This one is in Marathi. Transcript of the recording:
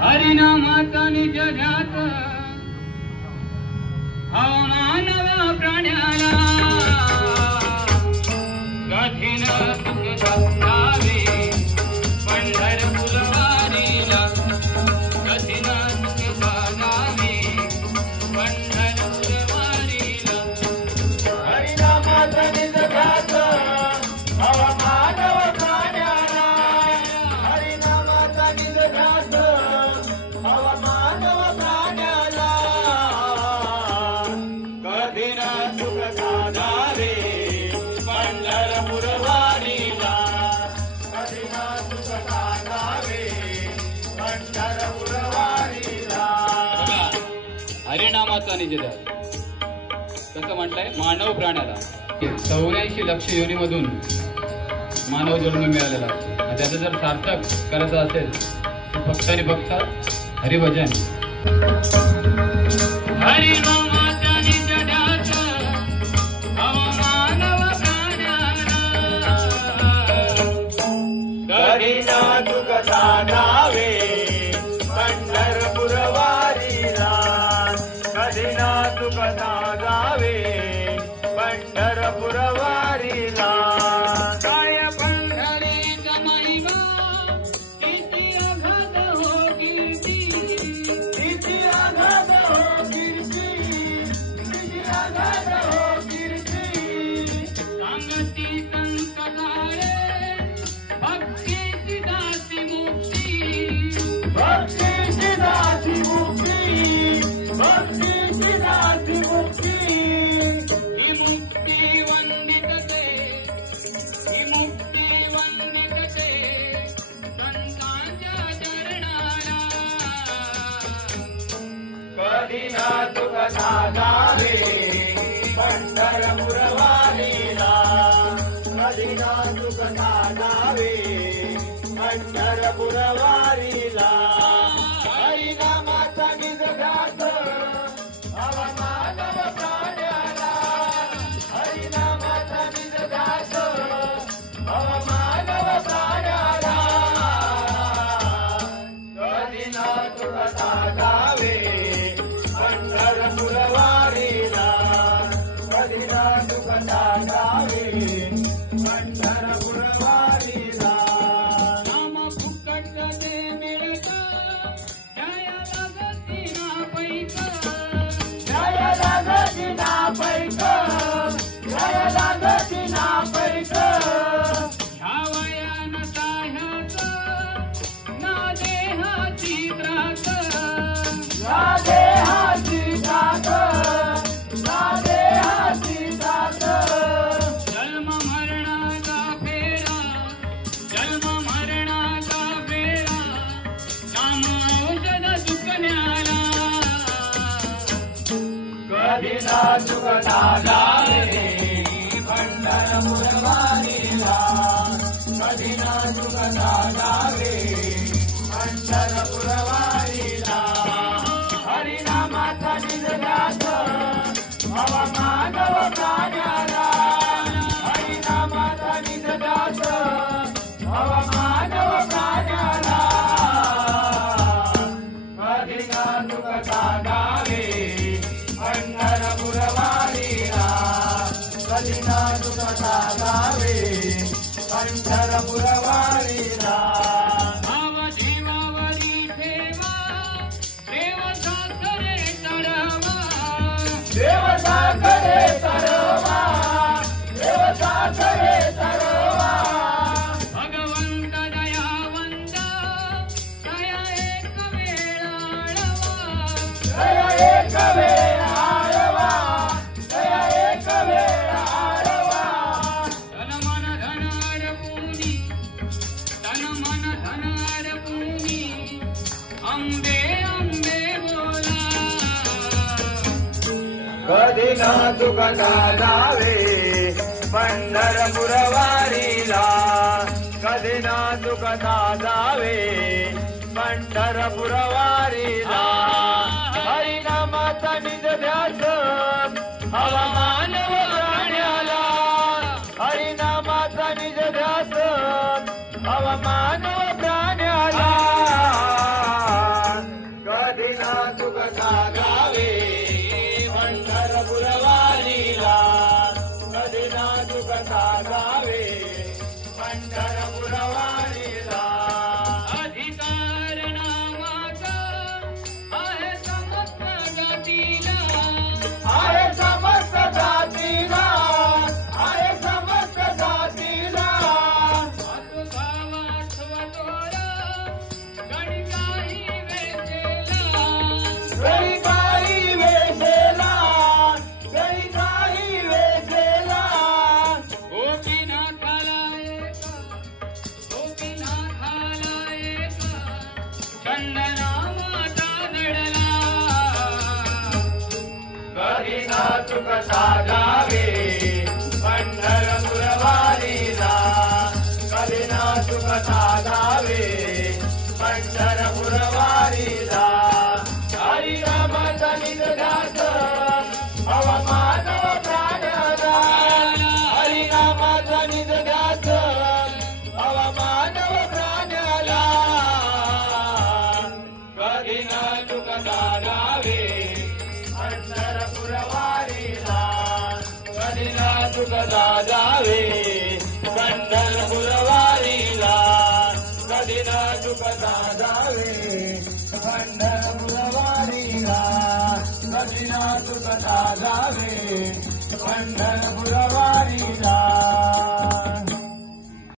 हरिनामाचा निज ध्यास हवामानव प्राण्याला कठीण सुख जावे पंढरपूर वारीला कठीण सुख जावे पंढरपूर वारीला हरिनामाचा निज ध्यास हवामानव प्राण्याला हरिनामाचा निज ध्यास हवामानव प्राण्याला कठीण सुख साधारे पंढरपूर वारीला कठीण सुख साधारे पंढरपूर वारीला. हरिनामाचा निज ध्यास कसं म्हटलंय मानव प्राण्याला 84 लक्ष योनीमधून मानव जन्म मिळालेला त्याचं जर सार्थक करायचं असेल तर फक्त आणि फक्त हरिभजन. हरिनामाचा निज ध्यास हवामानव प्राण्याला कठीण सुख साधावे पंढरपूर वारीला कठीण सुख साधावे पंढरपूर वारीला. काय पंढरीचा महिमा किती अगाध हो कीर्ती किती आघात हो कीर्ती किती आघात हो कीर्ती सांगती संत झाले भक्तीची दासी मुक्ती भक्तीची दासी मुक्ती भक्तीची दासी मुक्ती. ही मुक्ती वंदितते ही मुक्ती वंदितते संतांच्या चरणाला कठीण सुख साधावे पंढरपूर वारीला कठीण सुख साधावे पंढरपूर वारीला. हरिनामाचा निज ध्यास हवामानव प्राण्याला हरिनामाचा निज ध्यास हवामानव प्राण्याला कठीण सुख साधावे पंढरपूर वारीला कठीण सुख साधावे पंढरपूर वारीला. नाम फुकट ते मिळत जया लागती ना पैक जय लागती ना पैक जय लागती ना पैक ह्या वयान साह्याच ना देहाची त्रास ना देहाची तात ना देहाची तात जन्म मरणाचा फेरा जन्म मरणाचा फेरा नाम औषध दुखण्याला कठीण सुख साधावे पंढरपूर वारीला कठीण सुख साधावे पंढरपूर वारीला. हरिनामाचा निज ध्यास हवामानव प्राण्याला हरिनामाचा निज ध्यास हवामानव प्राण्याला कठीण सुख साधावे पंढरपूर वारीला कठीण सुख साधावे पंढरपूर वारीला. भाव जीवावरी ठेवा देव साखरे तरवा देव साखरे तरवा देव साखरे तरवा भगवंत दयावंत दया एक वेळ आळवा दया एक वेळ आळवा दया एक वेळ आळवा. तन मन धन अर्पुनी तन मन धन अर्पुनी अंबे अंबे बोला कठीण सुख साधावे पंढरपूर वारीला कठीण सुख साधावे पंढरपूर वारीला. हरिनामाचा निज ध्यास हवामानव प्राण्याला हरिनामाचा निज ध्यास हवामानव प्राण्याला पंढरनामाचा दडला कधी ना चुकता जावे पंढरपुरवारीला कधी ना चुकता जावे पंढरपुरवारीला हरिनामाचा निजध्यास हवामानव प्राण्याला हरिनामाचा निजध्यास हवामानव प्राण्याला कधी ना चुकता जावे पंढरपुरवारीला कधी ना चुकता जावे